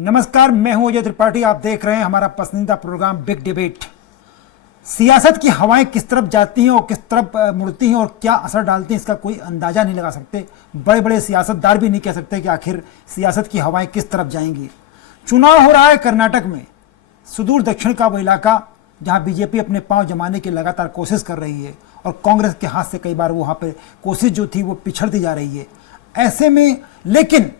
नमस्कार, मैं हूं अजय त्रिपाठी। आप देख रहे हैं हमारा पसंदीदा प्रोग्राम बिग डिबेट। सियासत की हवाएं किस तरफ जाती हैं और किस तरफ मुड़ती हैं और क्या असर डालती हैं, इसका कोई अंदाजा नहीं लगा सकते। बड़े बड़े सियासतदार भी नहीं कह सकते कि आखिर सियासत की हवाएं किस तरफ जाएंगी। चुनाव हो रहा है कर्नाटक में, सुदूर दक्षिण का वो इलाका जहां बीजेपी अपने पांव जमाने की लगातार कोशिश कर रही है और कांग्रेस के हाथ से कई बार वहां पर कोशिश जो थी वो पिछड़ती जा रही है। ऐसे में लेकिन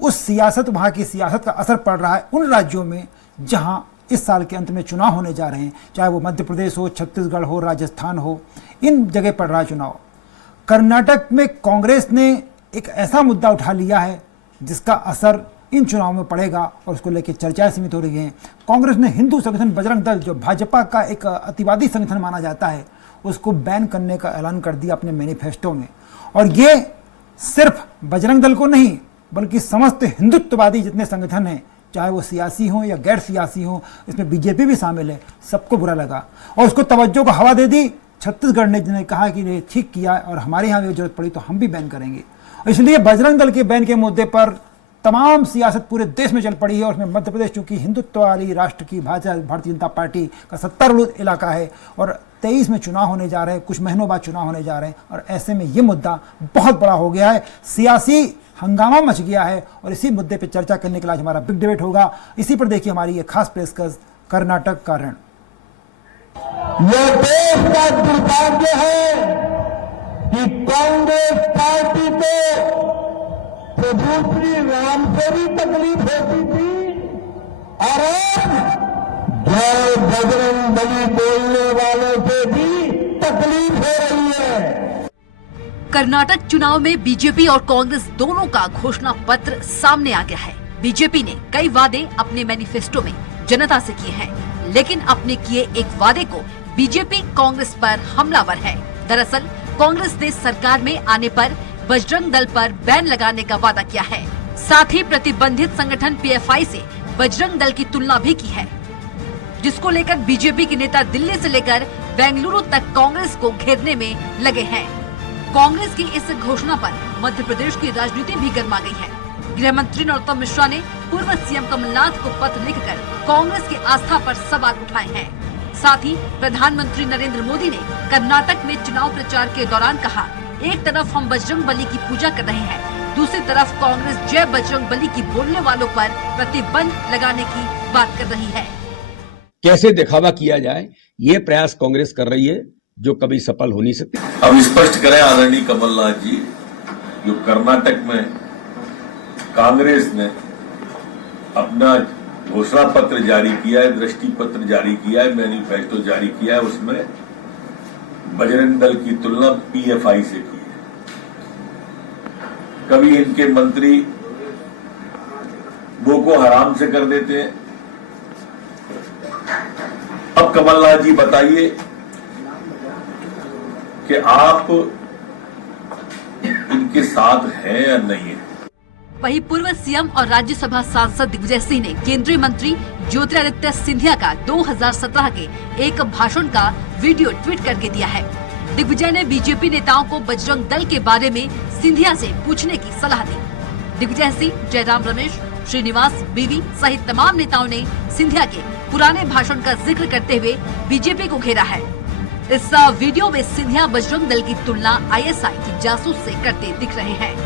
उस सियासत, वहाँ की सियासत का असर पड़ रहा है उन राज्यों में जहाँ इस साल के अंत में चुनाव होने जा रहे हैं, चाहे वो मध्य प्रदेश हो, छत्तीसगढ़ हो, राजस्थान हो, इन जगह पड़ रहा है चुनाव। कर्नाटक में कांग्रेस ने एक ऐसा मुद्दा उठा लिया है जिसका असर इन चुनाव में पड़ेगा और उसको लेकर चर्चाएं सीमित हो रही हैं। कांग्रेस ने हिंदू संगठन बजरंग दल, जो भाजपा का एक अतिवादी संगठन माना जाता है, उसको बैन करने का ऐलान कर दिया अपने मैनिफेस्टो में। और ये सिर्फ बजरंग दल को नहीं बल्कि समस्त हिंदुत्ववादी जितने संगठन हैं, चाहे वो सियासी हों या गैर सियासी हों, इसमें बीजेपी भी शामिल है, सबको बुरा लगा और उसको तवज्जो को हवा दे दी। छत्तीसगढ़ ने कहा कि ये ठीक किया और हमारे यहाँ भी जरूरत पड़ी तो हम भी बैन करेंगे। इसलिए बजरंग दल के बैन के मुद्दे पर तमाम सियासत पूरे देश में चल पड़ी है और उसमें मध्य प्रदेश चूंकि हिंदुत्व वाली राष्ट्र की भारतीय जनता पार्टी का सत्तारूढ़ इलाका है और 23 में चुनाव होने जा रहे हैं, कुछ महीनों बाद चुनाव होने जा रहे हैं और ऐसे में ये मुद्दा बहुत बड़ा हो गया है, सियासी हंगामा मच गया है और इसी मुद्दे पर चर्चा करने के लिए आज हमारा बिग डिबेट होगा। इसी पर देखिए हमारी ये खास पेशकश, कर्नाटक का रण। यह देश का दुर्भाग्य है कि कांग्रेस पार्टी को प्रभु श्री राम से भी तकलीफ होती थी और अब जय बजरंग बली बोलने वालों से भी तकलीफ हो रही है। कर्नाटक चुनाव में बीजेपी और कांग्रेस दोनों का घोषणा पत्र सामने आ गया है। बीजेपी ने कई वादे अपने मैनिफेस्टो में जनता से किए हैं, लेकिन अपने किए एक वादे को बीजेपी कांग्रेस पर हमलावर है। दरअसल कांग्रेस ने सरकार में आने पर बजरंग दल पर बैन लगाने का वादा किया है। साथ ही प्रतिबंधित संगठन पीएफआई से बजरंग दल की तुलना भी की है, जिसको लेकर बीजेपी के नेता दिल्ली से लेकर बेंगलुरु तक कांग्रेस को घेरने में लगे हैं। कांग्रेस की इस घोषणा पर मध्य प्रदेश की राजनीति भी गर्मा गई है। गृह मंत्री नरोत्तम मिश्रा ने पूर्व सीएम कमलनाथ को पत्र लिखकर कांग्रेस की आस्था पर सवाल उठाए हैं। साथ ही प्रधानमंत्री नरेंद्र मोदी ने कर्नाटक में चुनाव प्रचार के दौरान कहा, एक तरफ हम बजरंग बली की पूजा कर रहे हैं, दूसरी तरफ कांग्रेस जय बजरंग बली की बोलने वालों पर प्रतिबंध लगाने की बात कर रही है। कैसे दिखावा किया जाए, ये प्रयास कांग्रेस कर रही है जो कभी सफल हो नहीं सकती। अब स्पष्ट करें आदरणीय कमलनाथ जी, जो कर्नाटक में कांग्रेस ने अपना घोषणा पत्र जारी किया है, दृष्टि पत्र जारी किया है, मैनिफेस्टो जारी किया है, उसमें बजरंग दल की तुलना पीएफआई से की है। कभी इनके मंत्री बोको हराम से कर देते हैं। अब कमलनाथ जी बताइए कि आप इनके साथ हैं या नहीं है। वहीं पूर्व सीएम और राज्यसभा सांसद दिग्विजय सिंह ने केंद्रीय मंत्री ज्योतिरादित्य सिंधिया का 2017 के एक भाषण का वीडियो ट्वीट करके दिया है। दिग्विजय ने बीजेपी नेताओं को बजरंग दल के बारे में सिंधिया से पूछने की सलाह दी। दिग्विजय सिंह, जयराम रमेश, श्रीनिवास बीवी सहित तमाम नेताओं ने सिंधिया के पुराने भाषण का जिक्र करते हुए बीजेपी को घेरा है। इस वीडियो में सिंधिया बजरंग दल की तुलना आईएसआई की जासूस से करते दिख रहे हैं।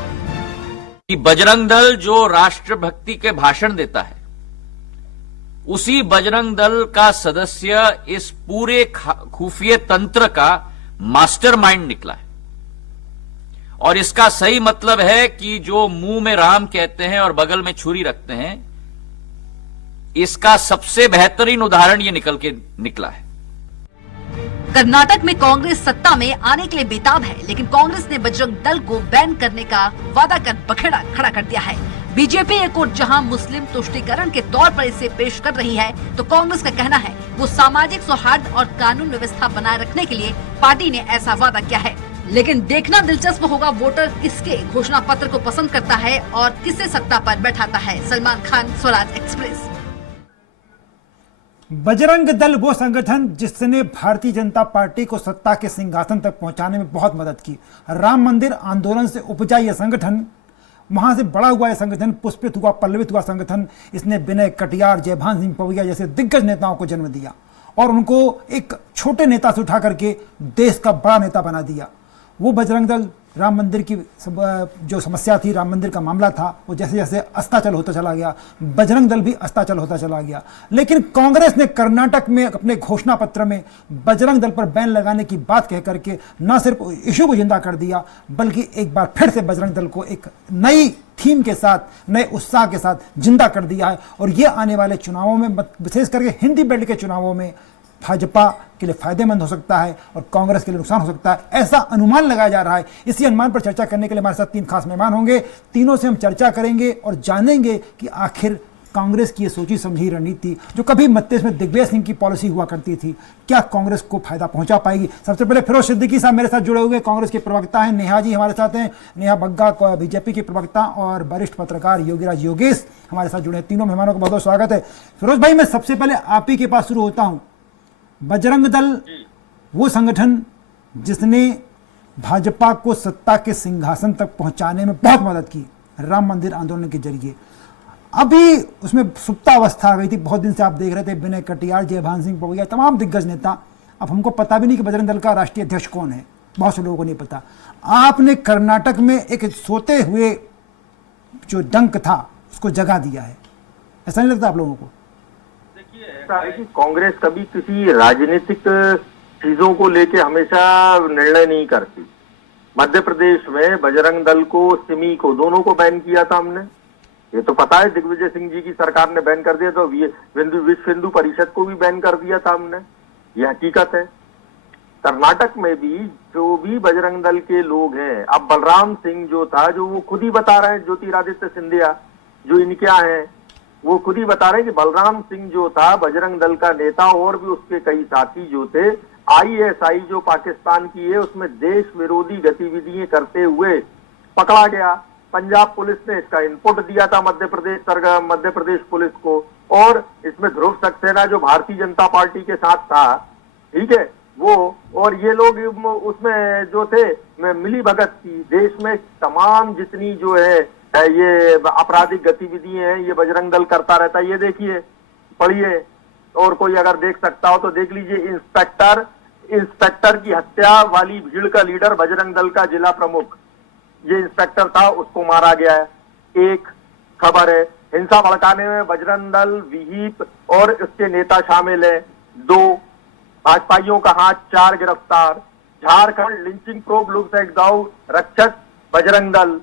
कि बजरंग दल जो राष्ट्रभक्ति के भाषण देता है, उसी बजरंग दल का सदस्य इस पूरे खुफिया तंत्र का मास्टरमाइंड निकला है। और इसका सही मतलब है कि जो मुंह में राम कहते हैं और बगल में छुरी रखते हैं, इसका सबसे बेहतरीन उदाहरण ये निकला है। कर्नाटक में कांग्रेस सत्ता में आने के लिए बेताब है, लेकिन कांग्रेस ने बजरंग दल को बैन करने का वादा कर बखेड़ा खड़ा कर दिया है। बीजेपी एक और जहां मुस्लिम तुष्टीकरण के तौर पर इसे पेश कर रही है, तो कांग्रेस का कहना है वो सामाजिक सौहार्द और कानून व्यवस्था बनाए रखने के लिए पार्टी ने ऐसा वादा किया है। लेकिन देखना दिलचस्प होगा वोटर किसके घोषणा पत्र को पसंद करता है और किसे सत्ता पर बैठाता है। सलमान खान, स्वराज एक्सप्रेस। बजरंग दल वो संगठन जिसने भारतीय जनता पार्टी को सत्ता के सिंहासन तक पहुंचाने में बहुत मदद की। राम मंदिर आंदोलन से उपजा यह संगठन वहां से बड़ा हुआ यह संगठन, पुष्पित हुआ, पल्लवित हुआ संगठन। इसने विनय कटियार, जयभान सिंह पवैया जैसे दिग्गज नेताओं को जन्म दिया और उनको एक छोटे नेता से उठा करके देश का बड़ा नेता बना दिया। वो बजरंग दल, राम मंदिर की जो समस्या थी, राम मंदिर का मामला था, वो जैसे जैसे अस्ताचल होता चला गया, बजरंग दल भी अस्ताचल होता चला गया। लेकिन कांग्रेस ने कर्नाटक में अपने घोषणा पत्र में बजरंग दल पर बैन लगाने की बात कह करके न सिर्फ इशू को जिंदा कर दिया, बल्कि एक बार फिर से बजरंग दल को एक नई थीम के साथ, नए उत्साह के साथ जिंदा कर दिया है। और ये आने वाले चुनावों में, विशेष करके हिंदी बेल्ट के चुनावों में, भाजपा के लिए फायदेमंद हो सकता है और कांग्रेस के लिए नुकसान हो सकता है, ऐसा अनुमान लगाया जा रहा है। इसी अनुमान पर चर्चा करने के लिए हमारे साथ 3 खास मेहमान होंगे। तीनों से हम चर्चा करेंगे और जानेंगे कि आखिर कांग्रेस की ये सोची समझी रणनीति, जो कभी मध्य प्रदेश में दिग्विजय सिंह की पॉलिसी हुआ करती थी, क्या कांग्रेस को फायदा पहुंचा पाएगी। सबसे पहले फिरोज सिद्दीकी साहब मेरे साथ जुड़े हुए, कांग्रेस के प्रवक्ता हैं। नेहा जी हमारे साथ हैं, नेहा बग्गा बीजेपी के प्रवक्ता, और वरिष्ठ पत्रकार योगीराज योगेश हमारे साथ जुड़े हैं। तीनों मेहमानों का बहुत बहुत स्वागत है। फिरोज भाई, मैं सबसे पहले आप ही के पास शुरू होता हूं। बजरंग दल वो संगठन जिसने भाजपा को सत्ता के सिंहासन तक पहुंचाने में बहुत मदद की, राम मंदिर आंदोलन के जरिए। अभी उसमें सुप्तावस्था आ गई थी, बहुत दिन से आप देख रहे थे, विनय कटियार, जयभान सिंह पवैया, तमाम दिग्गज नेता। अब हमको पता भी नहीं कि बजरंग दल का राष्ट्रीय अध्यक्ष कौन है, बहुत से लोगों को नहीं पता। आपने कर्नाटक में एक सोते हुए जो डंक था उसको जगा दिया है, ऐसा नहीं लगता आप लोगों को? ऐसा है कि कांग्रेस कभी किसी राजनीतिक चीजों को लेके हमेशा निर्णय नहीं करती। मध्य प्रदेश में बजरंग दल को, सिमी को, दोनों को बैन किया था हमने, ये तो पता है। दिग्विजय सिंह जी की सरकार ने बैन कर दिया, तो विश्व हिंदू परिषद को भी बैन कर दिया था हमने, ये हकीकत है। कर्नाटक में भी जो भी बजरंग दल के लोग हैं, अब बलराम सिंह जो था, जो वो खुद ही बता रहे हैं, ज्योतिरादित्य सिंधिया जो इनके यहाँ हैं, वो खुद ही बता रहे हैं कि बलराम सिंह जो था बजरंग दल का नेता, और भी उसके कई साथी जो थे, आईएसआई जो पाकिस्तान की है उसमें देश विरोधी गतिविधियां करते हुए पकड़ा गया। पंजाब पुलिस ने इसका इनपुट दिया था मध्य प्रदेश पुलिस को, और इसमें ध्रुव सक्सेना जो भारतीय जनता पार्टी के साथ था, ठीक है, वो और ये लोग उसमें जो थे मिली भगत की। देश में तमाम जितनी जो है ये आपराधिक गतिविधियां हैं, ये बजरंग दल करता रहता है। ये देखिए, पढ़िए, और कोई अगर देख सकता हो तो देख लीजिए। इंस्पेक्टर की हत्या वाली भीड़ का लीडर बजरंग दल का जिला प्रमुख, ये इंस्पेक्टर था, उसको मारा गया है। एक खबर है, हिंसा भड़काने में बजरंग दल, विहिप और उसके नेता शामिल है। 2 भाजपाइयों का हाथ, 4 गिरफ्तार। झारखंड लिंचिंग प्रोब लुक्स गांव रक्षक बजरंग दल।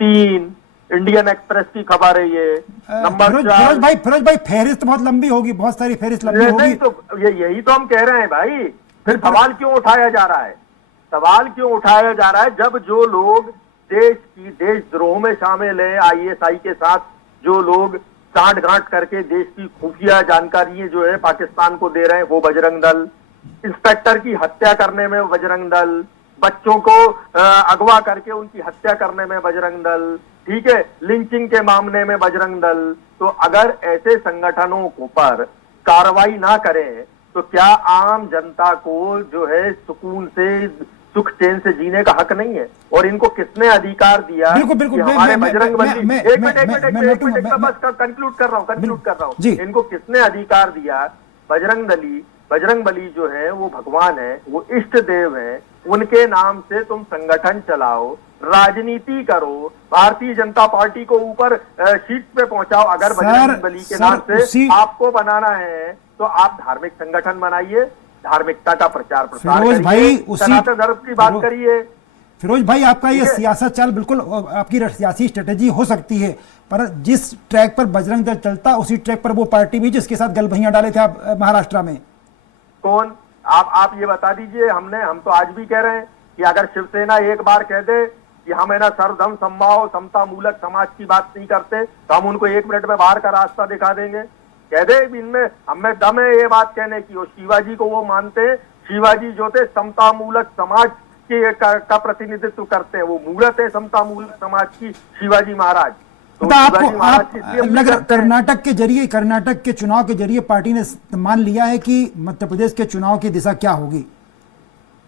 3 इंडियन एक्सप्रेस की खबर है ये। नंबर 4 फिरोज भाई फहरिस्त बहुत लंबी होगी, बहुत सारी फहरिस्त लंबी होगी। तो यही तो हम कह रहे हैं भाई। फिर सवाल क्यों उठाया जा रहा है? सवाल क्यों उठाया जा रहा है जब जो लोग देशद्रोह में शामिल है, आईएसआई के साथ जो लोग सांठ-गांठ करके देश की खुफिया जानकारियां जो है पाकिस्तान को दे रहे हैं, वो बजरंग दल। इंस्पेक्टर की हत्या करने में बजरंग दल, बच्चों को अगवा करके उनकी हत्या करने में बजरंग दल, ठीक है, लिंचिंग के मामले में बजरंग दल। तो अगर ऐसे संगठनों को पर कार्रवाई ना करें तो क्या आम जनता को जो है सुकून से, सुख चैन से जीने का हक नहीं है? और इनको किसने अधिकार दिया? बिल्कुल, हमारे बजरंग बली, एक मिनट मैं बस कंक्लूड कर रहा हूँ। इनको किसने अधिकार दिया? बजरंग बली जो है वो भगवान है, वो इष्ट देव है, उनके नाम से तुम संगठन चलाओ, राजनीति करो, भारतीय जनता पार्टी को ऊपर शीट पे पहुंचाओ। अगर बजरंग बली के नाम से आपको बनाना है तो आप धार्मिक संगठन बनाइए, धार्मिकता का प्रचार प्रसार करिए, सनातन धर्म की बात करिए। फिरोज भाई, आपका ये सियासत चाल बिल्कुल आपकी सियासी स्ट्रेटेजी हो सकती है, पर जिस ट्रैक पर बजरंग दल चलता उसी ट्रैक पर वो पार्टी भी जिसके साथ गलभैया डाले थे आप महाराष्ट्र में। कौन? आप ये बता दीजिए। हम तो आज भी कह रहे हैं कि अगर शिवसेना एक बार कह दे कि हम है ना सर्वधर्म समभाव समता मूलक समाज की बात नहीं करते, तो हम उनको 1 मिनट में बाहर का रास्ता दिखा देंगे। कह दे इनमें हमें दम है ये बात कहने की। और शिवाजी को वो मानते हैं, शिवाजी जो थे समता मूलक समाज के का प्रतिनिधित्व करते हैं, वो मूर्त है समता मूलक समाज की, शिवाजी महाराज। तो आपको कर्नाटक के चुनाव के जरिए पार्टी ने मान लिया है कि मध्य प्रदेश के चुनाव की दिशा क्या होगी?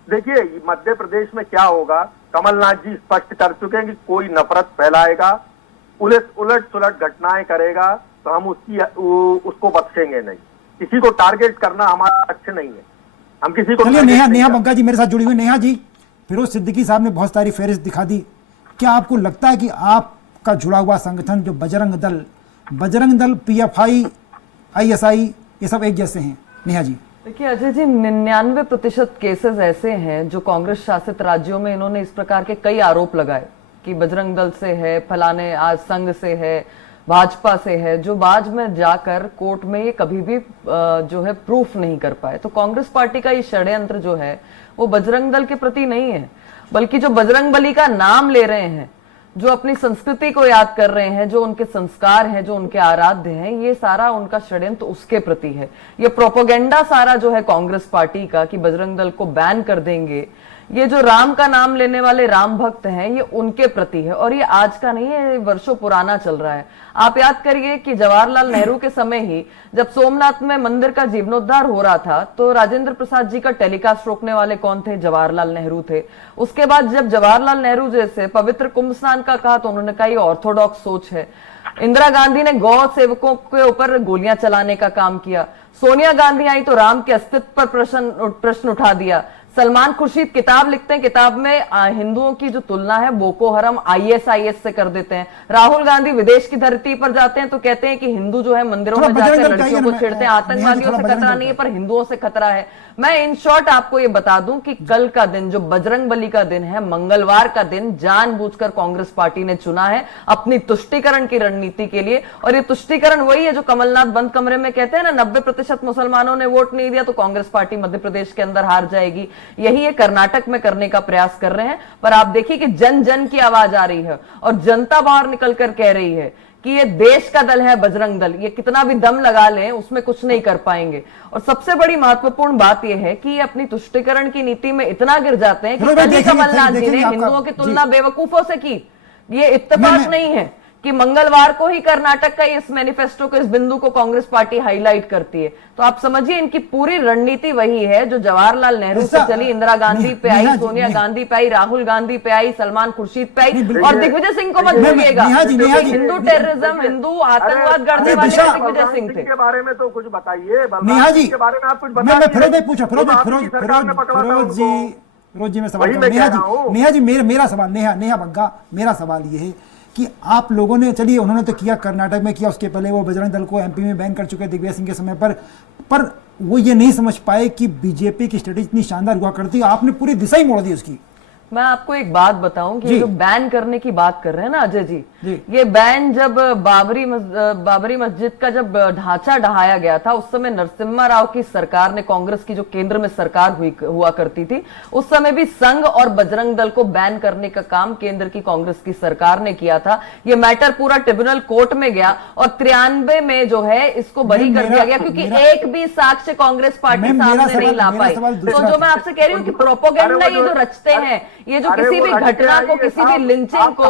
देखिए, मध्य प्रदेश में क्या होगा, कमलनाथ जी स्पष्ट कर चुके हैं कि कोई नफरत फैलाएगा, उलट सुलट घटनाएं करेगा तो हम उसको बख्शेंगे नहीं। किसी को टारगेट करना हमारा लक्ष्य नहीं है। हम किसी को चलिए, नेहा बग्गा जी मेरे साथ जुड़ी हुई। नेहा जी, फिरोज सिद्दीकी साहब ने बहुत सारी फहरिस्त दिखा दी। क्या आपको लगता है कि आपका जुड़ा हुआ संगठन जो बजरंग दल, PFI, ISI, ये सब एक जैसे हैं? नेहा जी देखिए अजय जी, 99% केसेस ऐसे हैं जो कांग्रेस शासित राज्यों में इन्होंने इस प्रकार के कई आरोप लगाए कि बजरंग दल से है, फलाने आज संघ से है, भाजपा से है, जो बाद में जाकर कोर्ट में ये कभी भी जो है प्रूफ नहीं कर पाए। तो कांग्रेस पार्टी का ये षड्यंत्र जो है वो बजरंग दल के प्रति नहीं है, बल्कि जो बजरंग बली का नाम ले रहे हैं, जो अपनी संस्कृति को याद कर रहे हैं, जो उनके संस्कार हैं, जो उनके आराध्य हैं, ये सारा उनका षड्यंत्र उसके प्रति है। ये प्रोपोगेंडा सारा जो है कांग्रेस पार्टी का कि बजरंग दल को बैन कर देंगे, ये जो राम का नाम लेने वाले राम भक्त हैं, ये उनके प्रति है। और ये आज का नहीं है, वर्षों पुराना चल रहा है। आप याद करिए कि जवाहरलाल नेहरू के समय ही जब सोमनाथ में मंदिर का जीर्णोद्धार हो रहा था तो राजेंद्र प्रसाद जी का टेलीकास्ट रोकने वाले कौन थे? जवाहरलाल नेहरू थे। उसके बाद जब जवाहरलाल नेहरू जैसे पवित्र कुंभ स्नान का कहा तो उन्होंने कहा ये ऑर्थोडॉक्स सोच है। इंदिरा गांधी ने गौ सेवकों के ऊपर गोलियां चलाने का काम किया। सोनिया गांधी आई तो राम के अस्तित्व पर प्रश्न उठा दिया। सलमान खुर्शीद किताब लिखते हैं, किताब में हिंदुओं की जो तुलना है बोको हरम ISIS से कर देते हैं। राहुल गांधी विदेश की धरती पर जाते हैं तो कहते हैं कि हिंदू जो है मंदिरों में जाकर लड़कियों को छेड़ते हैं। आतंकवादियों से खतरा नहीं है पर हिंदुओं से खतरा है। मैं इन शॉर्ट आपको ये बता दूं कि कल का दिन जो बजरंग बली का दिन है, मंगलवार का दिन जानबूझकर कांग्रेस पार्टी ने चुना है अपनी तुष्टीकरण की रणनीति के लिए। और ये तुष्टीकरण वही है जो कमलनाथ बंद कमरे में कहते हैं ना, 90% मुसलमानों ने वोट नहीं दिया तो कांग्रेस पार्टी मध्य प्रदेश के अंदर हार जाएगी। यही ये कर्नाटक में करने का प्रयास कर रहे हैं। पर आप देखिए कि जन जन की आवाज आ रही है और जनता बाहर निकलकर कह रही है कि ये देश का दल है बजरंग दल, ये कितना भी दम लगा लें उसमें कुछ नहीं कर पाएंगे। और सबसे बड़ी महत्वपूर्ण बात यह है कि ये अपनी तुष्टीकरण की नीति में इतना गिर जाते हैं कि कल कमलनाथ जी ने हिंदुओं की तुलना बेवकूफों से की। ये इत्तेफाक नहीं है कि मंगलवार को ही कर्नाटक का इस मैनिफेस्टो को, इस बिंदु को कांग्रेस पार्टी हाईलाइट करती है। तो आप समझिए इनकी पूरी रणनीति वही है जो जवाहरलाल नेहरू से चली, इंदिरा गांधी पे आई, सोनिया गांधी पे आई, राहुल गांधी पे आई, सलमान खुर्शीद पे आई। और दिग्विजय सिंह को मत भूलिएगा, हिंदू टेररिज्म, हिंदू आतंकवाद गढ़ने वाले दिग्विजय सिंह थे। के बारे में तो कुछ बताइए, नेहा जी के बारे में आप कुछ मैं बताइए। फिरोज भाई पूछा, फिरोज जी मैं सवाल नेहा जी मेरा सवाल, नेहा बग्गा, मेरा सवाल ये है कि आप लोगों ने, चलिए उन्होंने तो किया, कर्नाटक में किया, उसके पहले वो बजरंग दल को MP में बैन कर चुके दिग्विजय सिंह के समय पर वो ये नहीं समझ पाए कि बीजेपी की स्ट्रेटेजी इतनी शानदार हुआ करती है, आपने पूरी दिशा ही मोड़ दी उसकी। मैं आपको एक बात बताऊं कि जो बैन करने की बात कर रहे हैं ना अजय जी, ये बैन जब बाबरी मस्जिद का जब ढांचा ढहाया गया था उस समय नरसिम्हा राव की सरकार ने, कांग्रेस की जो केंद्र में सरकार हुआ करती थी, उस समय भी संघ और बजरंग दल को बैन करने का काम केंद्र की कांग्रेस की सरकार ने किया था। ये मैटर पूरा ट्रिब्यूनल कोर्ट में गया और 93 में जो है इसको बरी कर दिया गया क्योंकि एक भी साक्ष्य कांग्रेस पार्टी सामने नहीं ला पाई। तो जो मैं आपसे कह रही हूँ कि प्रोपोगेंडा ये जो रचते हैं, ये जो किसी भी घटना को, किसी भी लिंचिंग को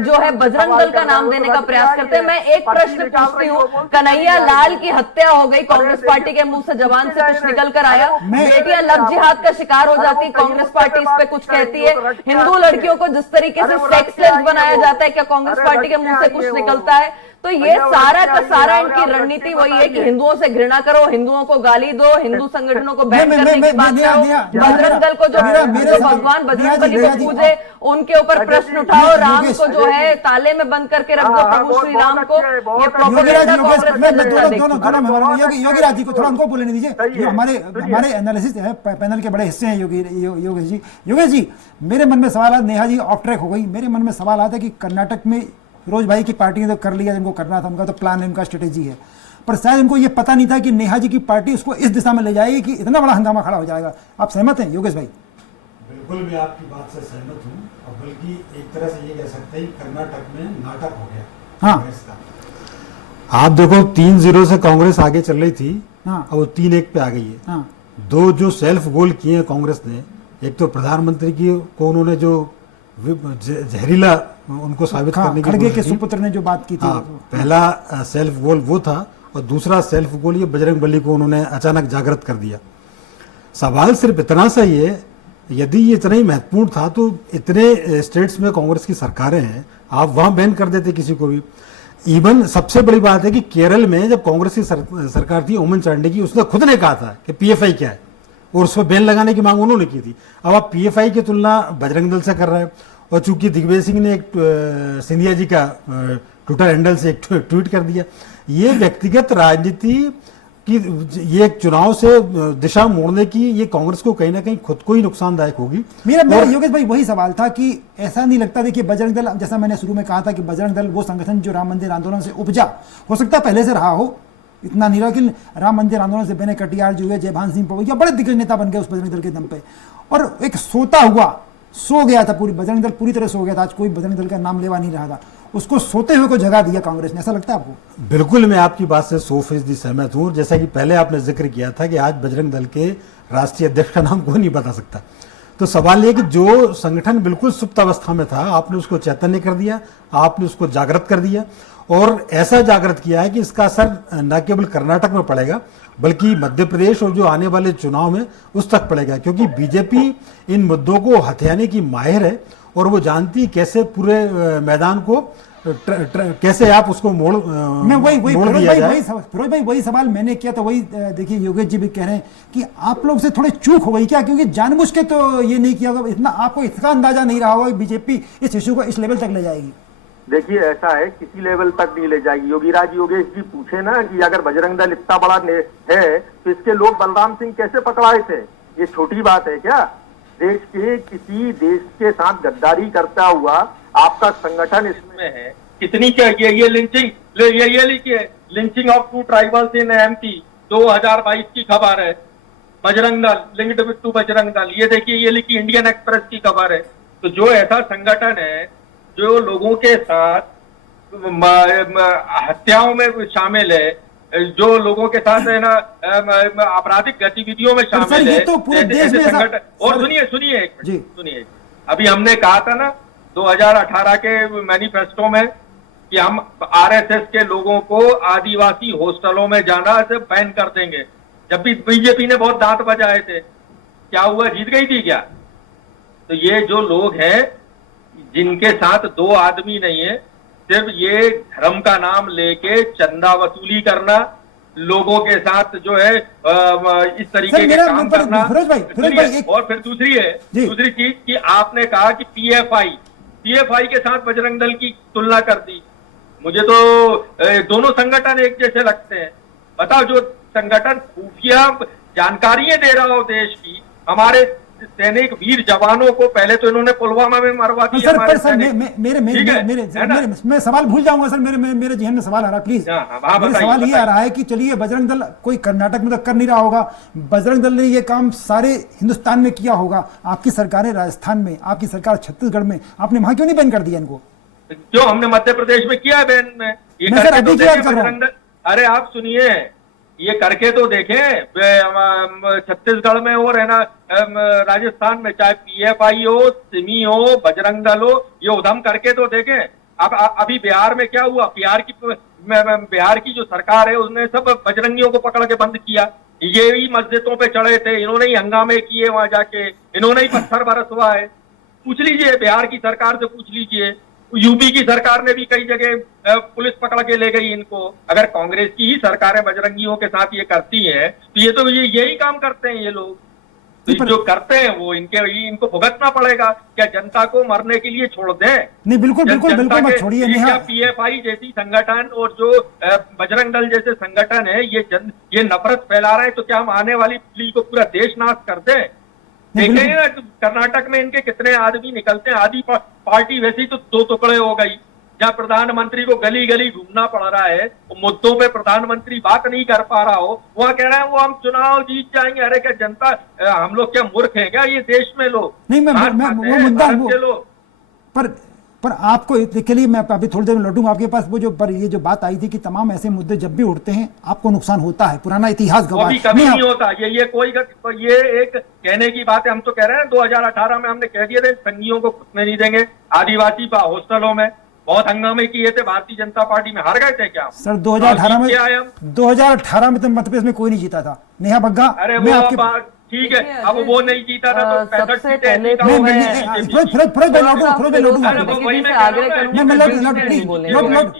जो है बजरंग दल का नाम देने का प्रयास करते हैं। मैं एक प्रश्न पूछती हूँ, कन्हैया लाल की हत्या हो गई, कांग्रेस पार्टी के मुंह से जबान से कुछ निकल कर आया, बेटियां लव जिहाद का शिकार हो जाती, कांग्रेस पार्टी इस पे कुछ कहती है। हिंदू लड़कियों को जिस तरीके से सेक्सलेस बनाया जाता है, क्या कांग्रेस पार्टी के मुंह से कुछ निकलता है? तो ये सारा का सारा इनकी रणनीति वही है कि हिंदुओं से घृणा करो, हिंदुओं को गाली दो, हिंदू संगठनों को बैन करने की बात करो, बजरंग दल को जो भगवान बजरंग बली को पूजे उनके ऊपर प्रश्न उठाओ, राम को जो है ताले में बंद करके रख दो, प्रभु श्री राम को। ये प्रोपेगेंडा योगीराज जी को थोड़ा उनको बोलने दीजिए, हमारे एनालिसिस है, पैनल के बड़े हिस्से हैं योगेश जी। मेरे मन में सवाल, नेहा जी ऑफ ट्रैक हो गई, मेरे मन में सवाल आता है कि कर्नाटक में फिरोज भाई की पार्टी ने तो कर लिया जिनको करना था, उनका तो प्लान है, उनका स्ट्रेटेजी है, पर शायद उनको ये पता नहीं था कि नेहा जी की पार्टी उसको इस दिशा में ले जाएगी कि इतना बड़ा हंगामा खड़ा हो जाएगा। आप सहमत हैं योगेश भाई? बिल्कुल मैं आपकी बात से सहमत हूँ, और बल्कि एक तरह से ये कह सकते हैं कर्नाटक में नाटक हो गया कांग्रेस का। आप देखो 3-0 से कांग्रेस आगे चल रही थी और वो 3-1 पे आ गई है। दो जो सेल्फ गोल किए हैं कांग्रेस ने, एक तो प्रधानमंत्री की को उन्होंने जो जहरीला उनको साबित करने की खड़गे के सुपुत्र ने जो बात की थी, पहला सेल्फ गोल वो था, और दूसरा सेल्फ गोल ये बजरंग बली को उन्होंने अचानक जागृत कर दिया। सवाल सिर्फ इतना सा ही है यदि ये इतना ही महत्वपूर्ण था तो इतने स्टेट्स में कांग्रेस की सरकारें हैं, आप वहां बैन कर देते किसी को भी। इवन सबसे बड़ी बात है कि केरल में जब कांग्रेस की सरकार थी, ओमन चांडी की, उसने खुद ने कहा था कि पीएफआई क्या है और उस पर बैन लगाने की मांग उन्होंने की थी। अब आप पीएफआई की तुलना बजरंग दल से कर रहे हैं, और चूंकि दिग्विजय सिंह ने एक सिंधिया जी का ट्विटर हैंडल से एक ट्वीट कर दिया, ये व्यक्तिगत राजनीति कि ये एक चुनाव से दिशा मोड़ने की ये कांग्रेस को कहीं ना कहीं खुद को ही नुकसानदायक होगी। मेरा योगेश भाई वही सवाल था कि ऐसा नहीं लगता, देखिए बजरंग दल, जैसा मैंने शुरू में कहा था कि बजरंग दल वो संगठन जो राम मंदिर आंदोलन से उपजा, हो सकता है पहले से रहा हो, इतना नहीं रहा, लेकिन राम मंदिर आंदोलन से बेने कटियार जो है, जयभान सिंह पवैया बड़े दिग्गज नेता बन गए उस बजरंग दल के दम पे, और एक सोता हुआ सो गया था, पूरी बजरंग दल पूरी तरह सो गया था, आज कोई बजरंग दल का नाम लेवा नहीं रहा था, उसको सोते हुए को जगह दिया कांग्रेस ने, ऐसा लगता है आपको? बिल्कुल, मैं आपकी बात से 100% सहमत हूं। जैसा कि पहले आपने जिक्र किया था कि आज बजरंग दल के राष्ट्रीय अध्यक्ष का नाम कोई नहीं बता सकता, तो सवाल ये कि जो संगठन बिल्कुल सुप्त अवस्था में था, आपने उसको चैतन्य कर दिया, आपने उसको जागृत कर दिया, और ऐसा जागृत किया है कि इसका असर न केवल कर्नाटक में पड़ेगा बल्कि मध्य प्रदेश और जो आने वाले चुनाव में उस तक पड़ेगा, क्योंकि बीजेपी इन मुद्दों को हथियाने की माहिर है और वो जानती कैसे पूरे मैदान को कैसे आप उसको मोड़ फिरोज भाई वही सवाल मैंने किया, तो वही देखिए योगेश जी भी कह रहे हैं कि आप लोग से थोड़े चूक हो गई क्या, क्योंकि जानबूझ के तो ये नहीं किया होगा, इतना आपको इसका अंदाजा नहीं रहा होगा कि बीजेपी इस इश्यू को इस लेवल तक ले जाएगी। देखिए ऐसा है, किसी लेवल तक नहीं ले जाएगी। योगीराज योगेश जी पूछे ना कि अगर बजरंग दल इतना बड़ा है तो इसके लोग बलराम सिंह कैसे पकड़ाए थे, ये छोटी बात है क्या? देश के किसी देश के साथ गद्दारी करता हुआ आपका संगठन इसमें है, कितनी क्या ये लिंचिंग, ये लिखिए lynching of 2 tribals in MP 2022 की खबर है, Bajrang Dal linked with two Bajrang Dal, ये देखिए ये लिखी इंडियन एक्सप्रेस की खबर है। तो जो ऐसा संगठन है जो लोगों के साथ हत्याओं में शामिल है, जो लोगों के साथ है ना आपराधिक गतिविधियों में शामिल है, तो पूरे देश में संगठन। और सुनिए, अभी हमने कहा था ना 2018 के मैनिफेस्टो में कि हम आरएसएस के लोगों को आदिवासी हॉस्टलों में जाना से बैन कर देंगे। जब भी बीजेपी ने बहुत दांत बजाए थे, क्या हुआ, जीत गई थी क्या? तो ये जो लोग हैं जिनके साथ 2 आदमी नहीं है, सिर्फ ये धर्म का नाम लेके चंदा वसूली करना, लोगों के साथ जो है इस तरीके के काम करना। और फिर दूसरी चीज कि आपने कहा कि पीएफआई के साथ बजरंग दल की तुलना कर दी। मुझे तो दोनों संगठन एक जैसे लगते हैं। बताओ, जो संगठन खुफिया जानकारियां दे रहा हो देश की, हमारे सैनिक वीर जवानों को, पहले तो इन्होंने पुलवामा में मरवा दिया हमारे मैं सवाल भूल जाऊंगा सर, मेरे जहन में सवाल आ रहा है, प्लीज। मेरा सवाल ये आ रहा है कि चलिए बजरंग दल कोई कर्नाटक में तो कर नहीं रहा होगा, बजरंग दल ने ये काम सारे हिंदुस्तान में किया होगा, आपकी सरकार राजस्थान में, आपकी सरकार छत्तीसगढ़ में, आपने वहां क्यों नहीं बैन कर दिया इनको? जो हमने मध्य प्रदेश में किया है बैन में, ये करके तो बजरंग दल, अरे आप सुनिए, ये करके तो देखें छत्तीसगढ़ में और है ना राजस्थान में, चाहे पीएफआई हो, सिमी हो, बजरंग दल हो, ये उधम करके तो देखें। अब अभी बिहार में क्या हुआ, बिहार की जो सरकार है उसने सब बजरंगियों को पकड़ के बंद किया, ये ही मस्जिदों पे चढ़े थे, इन्होंने ही हंगामे किए वहां जाके, इन्होंने ही पत्थर बरसवाए। पूछ लीजिए, बिहार की सरकार से पूछ लीजिए, यूपी की सरकार ने भी कई जगह पुलिस पकड़ के ले गई इनको। अगर कांग्रेस की ही सरकारें बजरंगियों के साथ ये करती हैं तो ये तो यही काम करते हैं ये लोग, तो जो करते हैं वो इनको भुगतना पड़ेगा। क्या जनता को मरने के लिए छोड़ दें? नहीं, बिल्कुल मत छोड़िए। क्या पीएफआई जैसी संगठन और जो बजरंग दल जैसे संगठन है ये नफरत फैला रहे हैं, तो क्या हम आने वाली पीढ़ी को पूरा देश नाश कर दें? देखेंगे ना कर्नाटक में इनके कितने आदमी निकलते हैं, आधी पार्टी वैसी तो 2 टुकड़े हो गई। जहाँ प्रधानमंत्री को गली गली घूमना पड़ रहा है, मुद्दों पे प्रधानमंत्री बात नहीं कर पा रहा हो, वहाँ कह रहे हैं वो हम चुनाव जीत जाएंगे। अरे क्या जनता, हम लोग क्या मूर्ख हैं क्या? ये देश में लोग नहीं, मैं मुद्दा पर आपको के लिए मैं अभी थोड़ी देर में लौटूंगा आपके पास। वो जो पर ये जो बात आई थी कि तमाम ऐसे मुद्दे जब भी उठते हैं आपको नुकसान होता है, पुराना इतिहास गवाह है। कभी नहीं होता ये एक कहने की बात है। हम तो कह रहे हैं 2018 में हमने कह दिए थे संघियों को घुसने नहीं देंगे, आदिवासी हॉस्टलों में बहुत हंगामे किए थे, भारतीय जनता पार्टी में हार गए थे क्या सर? 2018 में तो मध्य प्रदेश में कोई नहीं जीता था। नेहा बग्गा, अरे वो ठीक है, अब वो नहीं जीता था तो 65 सबसे सीटें पहले जीता तो वो मैं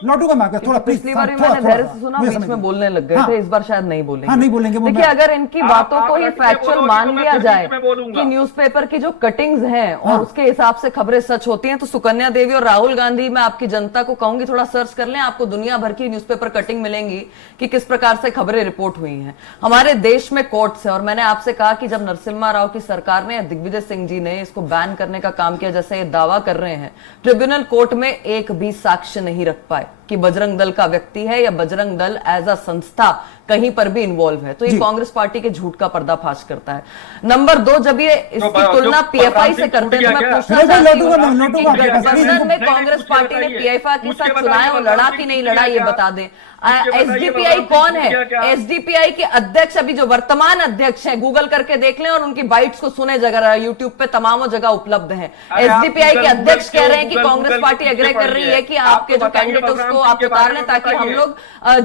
लौटूंगा मैं थोड़ा पिछली बार भी मैंने धैर्य से सुना, बीच में बोलने लग गए थे, इस बार शायद नहीं बोलेंगे। हाँ, नहीं बोलेंगे। देखिए, अगर इनकी बातों को ही फैक्चुअल मान लिया जाए कि न्यूज़पेपर की जो कटिंग्स हैं और उसके हिसाब से खबरें सच होती हैं, तो सुकन्या देवी और राहुल गांधी, मैं आपकी जनता को कहूंगी थोड़ा सर्च कर लें, आपको दुनिया भर की न्यूज़पेपर कटिंग मिलेंगी कि किस प्रकार से खबरें रिपोर्ट हुई हैं। हमारे देश में कोर्ट्स है, और मैंने आपसे कहा कि जब नरसिम्हा राव की सरकार ने, दिग्विजय सिंह जी ने इसको बैन करने का काम किया, जैसे ये दावा कर रहे हैं, ट्रिब्यूनल कोर्ट में एक भी साक्ष्य नहीं रख पाए कि बजरंग दल का व्यक्ति है या बजरंग दल एज अ संस्था कहीं पर भी इन्वॉल्व है। तो ये कांग्रेस पार्टी के झूठ का पर्दाफाश करता है। नंबर 2, जब ये इसकी तुलना पीएफआई से करते हैं, तो मैं पूछना चाहती हूं कि गठबंधन में कांग्रेस पार्टी ने पीएफआई के साथ चुनाव लड़ा कि नहीं लड़ा, ये बता दें। एसडीपीआई कौन है? एसडीपीआई के अध्यक्ष, अभी जो वर्तमान अध्यक्ष हैं, गूगल करके देख लें और उनकी बाइट्स को सुने, जगह यूट्यूब पे तमाम जगह उपलब्ध है। एसडीपीआई के अध्यक्ष कह रहे हैं कि कांग्रेस पार्टी एग्री कर रही है कि आपके जो कैंडिडेट उसको आप उतार लें ताकि हम लोग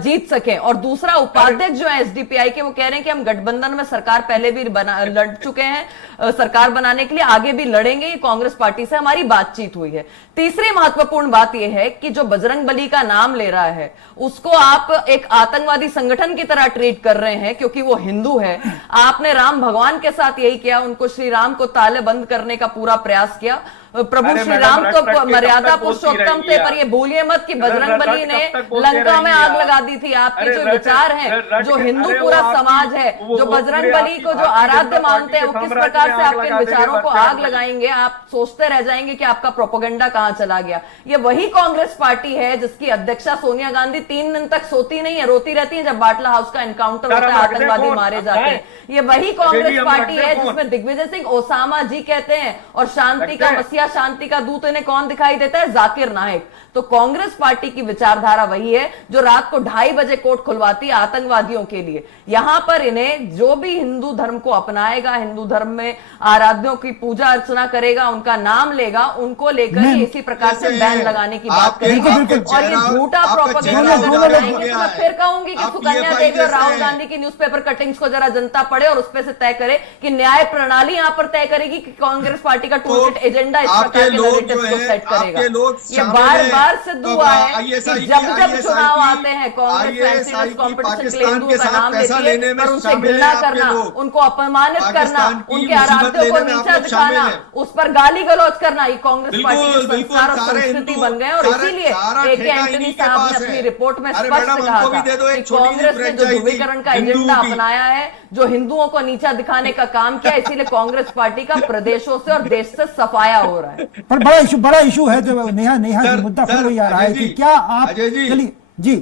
जीत सकें। और दूसरा, उपाध्यक्ष जो है एसडीपीआई के, वो कह रहे हैं कि हम गठबंधन में सरकार पहले भी लड़ चुके हैं, सरकार बनाने के लिए आगे भी लड़ेंगे, ये कांग्रेस पार्टी से हमारी बातचीत हुई है। तीसरी महत्वपूर्ण बात यह है कि जो बजरंग बली का नाम ले रहा है उसको आप एक आतंकवादी संगठन की तरह ट्रीट कर रहे हैं क्योंकि वो हिंदू है। आपने राम भगवान के साथ यही किया, उनको श्री राम को ताले बंद करने का पूरा प्रयास किया। प्रभु श्री राम तो मर्यादा पुरुषोत्तम थे, पर ये भूलिए मत कि बजरंग बली ने लंका में आग लगा दी थी। आपके जो विचार हैं, जो हिंदू पूरा समाज है, जो बजरंग बली को जो आराध्य मानते हैं, वो किस प्रकार से आपके विचारों को आग लगाएंगे, आप सोचते रह जाएंगे कि आपका प्रोपेगेंडा कहां चला गया। ये वही कांग्रेस पार्टी है जिसकी अध्यक्षा सोनिया गांधी 3 दिन तक सोती नहीं है, रोती रहती है जब बाटला हाउस का एनकाउंटर होता है, आतंकवादी मारे जाते हैं। ये वही कांग्रेस पार्टी है जिसमें दिग्विजय सिंह ओसामा जी कहते हैं और शांति का मसीहा, शांति का दूत इन्हें कौन दिखाई देता है? जाकिर नाइक। तो कांग्रेस पार्टी की विचारधारा वही है जो रात को 2:30 बजे कोर्ट खुलवाती है आतंकवादियों के लिए। यहां पर इन्हें जो भी हिंदू धर्म को अपनाएगा, हिंदू धर्म में आराध्यों की पूजा अर्चना करेगा, उनका नाम लेगा, उनको लेकर ही इसी प्रकार से बैन लगाने की बात करेंगे। और ये झूठा प्रोपेगेंडा लगाएंगे। तो मैं फिर कहूंगी कि सुकन्या देवी और राहुल गांधी की न्यूज़पेपर कटिंग्स को जरा जनता पढ़े और उसपे से तय करे कि न्याय प्रणाली यहां पर तय करेगी कि कांग्रेस पार्टी का टूल किट एजेंडा इस प्रकार के नैरेटिव्स को सेट करेगा। ये बार बार सिद्ध हुआ है कि जब जब चुनाव आते हैं कांग्रेस फैंसी कॉम्पिटिशन के लिए हिंदुओं का नाम लेती है, पर उनसे घृणा करना, उनको अपमानित करना, उनके आराध्यों को नीचा दिखाना, उस पर गाली गलौज करना, ये कांग्रेस पार्टी के संस्कार और संस्कृति बन गए। और इसीलिए ए.के. एंटनी साहब ने अपनी रिपोर्ट में स्पष्ट कहा था कि कांग्रेस ने जो ध्रुवीकरण का एजेंडा अपनाया है, जो हिंदुओं को नीचा दिखाने का काम किया, इसीलिए कांग्रेस पार्टी का प्रदेशों से और देश से सफाया हो रहा है। पर बड़ा इशू है जो नेहा जी मुद्दा फिर वही आ रहा है कि क्या आप चलिए जी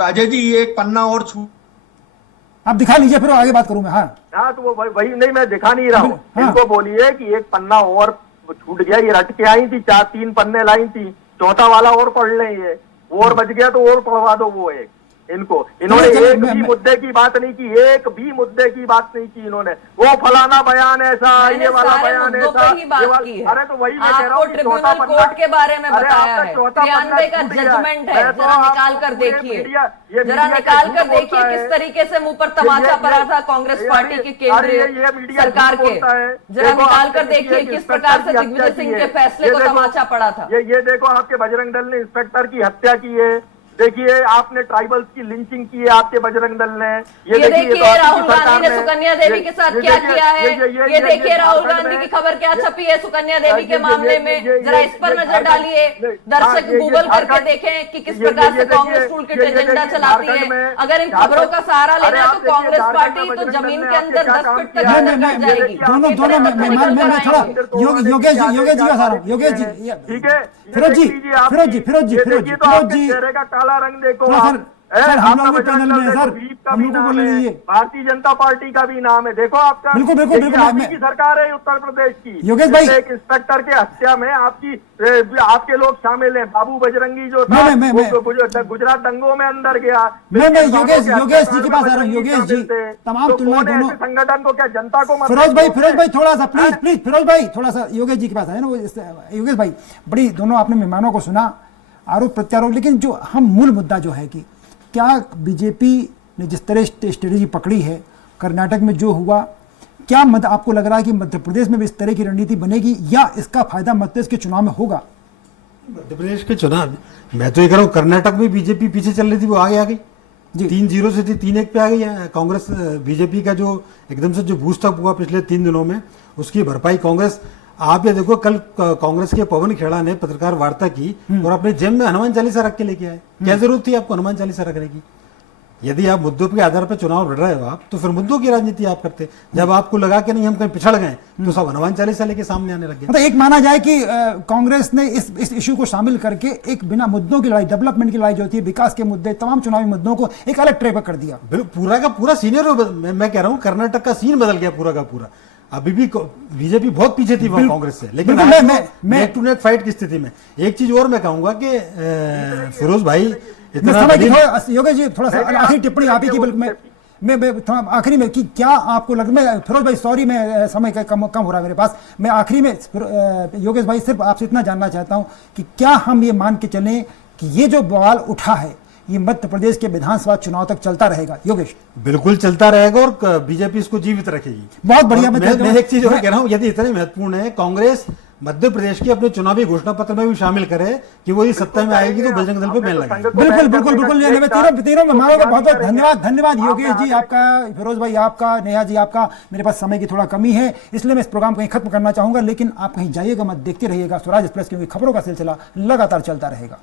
अजय जी ये एक पन्ना और आप दिखा लीजिए, फिर आगे बात करूं मैं। हाँ, तो वो वही नहीं, मैं दिखा नहीं रहा हूँ। इनको बोलिए कि एक पन्ना और छूट गया, ये रट के आई थी, 3 पन्ने लाई थी, चौथा वाला और पढ़ लें, ये और बच गया तो और पढ़वा दो। वो एक इनको, इन्होंने एक भी मुद्दे की बात नहीं की, एक भी मुद्दे की बात नहीं की इन्होंने। वो फलाना बयान ऐसा, ये वाला बयान ऐसा, अरे तो वही मैं कह रहा हूँ, ट्रिब्यूनल कोर्ट के बारे में बताया है, 93 का जजमेंट है, जरा निकाल कर देखिए, जरा निकाल कर देखिए किस तरीके से मुंह पर तमाचा पड़ा था कांग्रेस पार्टी के केंद्रीय सरकार के। जरा निकाल कर देखिए किस प्रकार से दिग्विजय सिंह के फैसले को तमाचा पड़ा था। ये देखो, आपके बजरंग दल ने इंस्पेक्टर की हत्या की है, देखिए आपने ट्राइबल्स की लिंचिंग की है आपके बजरंग दल ने, ये देखिए राहुल गांधी ने सुकन्या देवी के साथ क्या किया है, ये देखिए राहुल गांधी की खबर क्या छपी है सुकन्या देवी के मामले में, जरा इस पर नजर डालिए। दर्शक गूगल करके देखें कि किस प्रकार से कांग्रेस टूल किट एजेंडा चलाती है। अगर इन खबरों का सहारा लेना तो कांग्रेस पार्टी तो जमीन के अंदर 10 फीट तक जाएगी। दोनों मैं थोड़ा योगेश जी का सारा, योगेश जी, ठीक है, फिरोज जी काला रंग देखो सर, हम लोग भी पैनल में है सर, हम लोग को बोलने दीजिए। भारतीय जनता पार्टी का भी नाम है, देखो आपका बिल्कुल की सरकार है उत्तर प्रदेश की। योगेश भाई, एक इंस्पेक्टर के हत्या में आपके लोग शामिल हैं। बाबू बजरंगी जो था गुजरात दंगों में अंदर गया। मैं योगेश जी के पास आ रहा हूँ। योगेश जी, तमाम तुलना दोनों संगठन को क्या जनता को फिरोज भाई थोड़ा सा प्लीज फिरोज भाई थोड़ा सा योगेश जी के पास आए ना। योगेश भाई, बड़ी दोनों आपने मेहमानों को सुना, आरोप प्रत्यारोप, लेकिन जो हम मूल मुद्दा जो है कि क्या बीजेपी ने जिस तरह स्ट्रेटेजी पकड़ी है, कर्नाटक में जो हुआ, क्या आपको लग रहा है कि मध्य प्रदेश में भी इस तरह की रणनीति बनेगी या इसका फायदा मध्य प्रदेश के चुनाव में होगा? मध्य प्रदेश के चुनाव, मैं तो ये कह रहा हूँ, कर्नाटक में बीजेपी पीछे चल रही थी, वो आगे आ गई, 3-0 से थी 3-1 पे आ गई है। कांग्रेस बीजेपी का जो एकदम से जो बूस्ट अप हुआ पिछले 3 दिनों में, उसकी भरपाई कांग्रेस। आप ये देखो, कल कांग्रेस के पवन खेड़ा ने पत्रकार वार्ता की और अपने जेब में हनुमान चालीसा रख के लेके आए। क्या जरूरत थी आपको हनुमान चालीसा रखने की? यदि आप मुद्दों के आधार पर चुनाव लड़ रहे हो आप, तो फिर मुद्दों की राजनीति आप करते। जब आपको लगा कि नहीं हम कहीं पिछड़ गए, तो सब हनुमान चालीसा लेके सामने आने लगे। मतलब एक माना जाए कि कांग्रेस ने इस इशू को शामिल करके एक बिना मुद्दों की लड़ाई, डेवलपमेंट की लड़ाई जो होती है, विकास के मुद्दे, तमाम चुनावी मुद्दों को एक अलग ट्रैक पर कर दिया। बिल्कुल, पूरा का पूरा सीनियर, मैं कह रहा हूँ कर्नाटक का सीन बदल गया पूरा का पूरा। अभी भी बीजेपी बहुत पीछे थी वहां कांग्रेस से, लेकिन मैं नेक टू नेक फाइट की स्थिति में। एक चीज और मैं कहूंगा कि फिरोज भाई, योगेश जी थोड़ा सा आखिरी टिप्पणी आप ही की, मैं थोड़ा आखिरी में कि क्या आपको लग, मैं फिरोज भाई सॉरी, मैं समय का कम हो रहा है मेरे पास, मैं आखिरी में योगेश भाई सिर्फ आपसे इतना जानना चाहता हूं कि क्या हम ये मान के चलें कि ये जो बवाल उठा है ये मध्य प्रदेश के विधानसभा चुनाव तक चलता रहेगा? योगेश, बिल्कुल चलता रहेगा और बीजेपी इसको जीवित रखेगी। बहुत बढ़िया। मैं एक चीज और कह रहा हूं, यदि इतने महत्वपूर्ण है, कांग्रेस मध्य प्रदेश के अपने चुनावी घोषणा पत्र में भी शामिल करे कि वो इस सत्ता में आएगी तो बजरंग दल पे बैन लगाएगी। बिल्कुल बिल्कुल बिल्कुल। तीनों मेहमानों का बहुत बहुत धन्यवाद। योगेश जी आपका, फिरोज भाई आपका, नेहा जी आपका। मेरे पास समय की थोड़ा कमी है, इसलिए मैं इस प्रोग्राम को कहीं खत्म करना चाहूंगा, लेकिन आप कहीं जाइएगा मत, देखते रहिएगा स्वराज एक्सप्रेस, क्योंकि खबरों का सिलसिला लगातार चलता रहेगा।